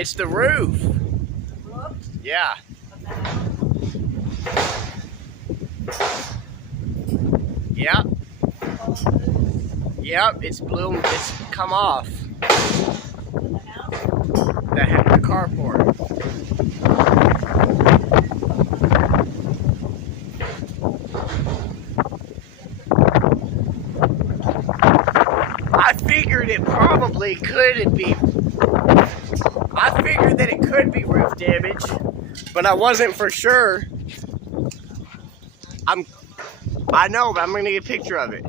It's the roof. Roof? Yeah. Yep. Yep. It's blue. It's come off. The carport. I figured it probably could be. I figured that it could be roof damage, but I wasn't for sure. I know, but I'm gonna get a picture of it.